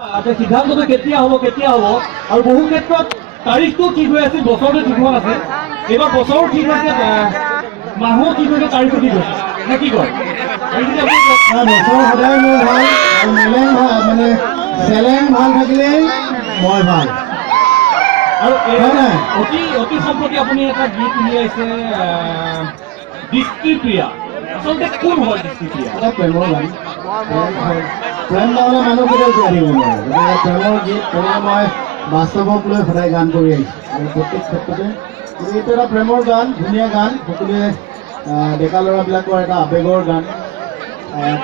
সিদ্ধান্তটো কেতিয়া হ'ব আৰু বহু ক্ষেত্ৰত তাৰিখটো ঠিক হৈ আছিল, বছৰটো ঠিক হোৱা নাছিল। এইবাৰ বছৰো ঠিক হৈছে, মাহো ঠিক হৈছে, তাৰিখটো ঠিক হৈছে, নে কি কয়? বছৰ সদায় মোৰ ভাল আৰু মেলেং ভাল, মানে চেলেং ভাল থাকিলেই মই ভাল। আৰু নাই অতি সম্প্ৰতি আপুনি এটা গীত উলিয়াইছে, দৃষ্টিপ্ৰিয়া। আচলতে কোন হয় দৃষ্টিপ্ৰিয়া? এটা প্ৰেমৰ গান। প্ৰেম নহ'লে মানুহ কেতিয়াও জীয়াই থাকিব নোৱাৰে। গতিকে প্ৰেমৰ গীত তেনেকৈ মই বাস্তৱক লৈ সদায় গান কৰি আহিছোঁ আৰু প্ৰত্যেক ক্ষেত্ৰতে। গতিকে এইটো এটা প্ৰেমৰ গান, ধুনীয়া গান, সকলোৱে ডেকা ল'ৰাবিলাকৰ এটা আৱেগৰ গান,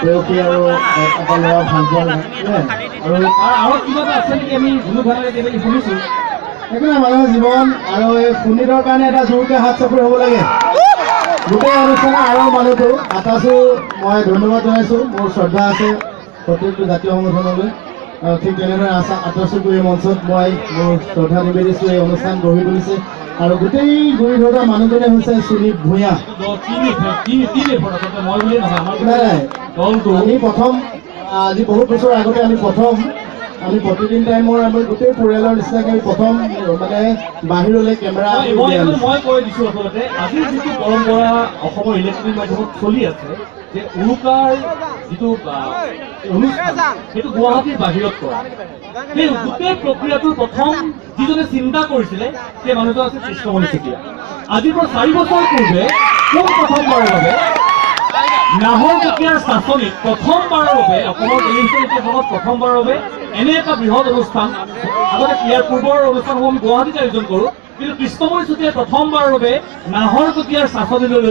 প্ৰেয়সী আৰু এটা ল'ৰা ভাল পোৱাৰ গান। আৰু কিবা এটা আছে নেকি? আমি ধুনু ধাৰাকে কেনেকৈ শুনিছোঁ। একো নাই, মানুহৰ জীৱন আৰু এই সুনীলৰ কাৰণে এটা জোৰকৈ হাত চাপৰি হ'ব লাগে। গোটেই অনুষ্ঠানৰ আঁৰৰ মানুহটো আটাছো মই ধন্যবাদ জনাইছোঁ। মোৰ শ্ৰদ্ধা আছে প্ৰত্যেকটো জাতীয় সংগঠনলৈ। ঠিক তেনেদৰে আটাচুকো এই মঞ্চত মই মোৰ শ্ৰদ্ধা নিবেদিছোঁ। এই অনুষ্ঠান গঢ়ি তুলিছে আৰু গোটেই গুৰি ধৰা মানুহজনে হৈছে সুনীল ভূঞা। নাই, আমি প্ৰথম আজি বহুত বছৰ আগতে আমি প্ৰতিদিন টাইমৰ আমি গোটেই পৰিয়ালৰ নিচিনাকৈ আমি প্ৰথম মানে বাহিৰলৈ কেমেৰা মই কৈ দিছোঁ আচলতে আজিৰ যিটো পৰম্পৰা অসমৰ ইলেক্ট্ৰনিক মাধ্যমত চলি আছে, যে উৰুকাৰ যিটো অনুষ্ঠান সেইটো গুৱাহাটীৰ বাহিৰত কৰা, সেই গোটেই প্ৰক্ৰিয়াটোৰ প্ৰথম যিজনে চিন্তা কৰিছিলে সেই মানুহজন আছিল কৃষ্ণমণি চেতিয়া। আজিৰ পৰা 4 বছৰ পূৰ্বে কোন প্ৰথমবাৰৰ বাবে নাহৰকটীয়াৰ চাচনিত প্ৰথমবাৰৰ বাবে অসমৰ টেলিভিছন ইতিহাসত প্ৰথমবাৰৰ বাবে এনে এটা বৃহৎ অনুষ্ঠান, আগতে ইয়াৰ পূৰ্বৰ অনুষ্ঠানসমূহ আমি গুৱাহাটীত আয়োজন কৰোঁ, কিন্তু কৃষ্ণমণি চেতিয়াই প্ৰথমবাৰৰ বাবে নাহৰকটীয়াৰ চাচনিলৈ লৈ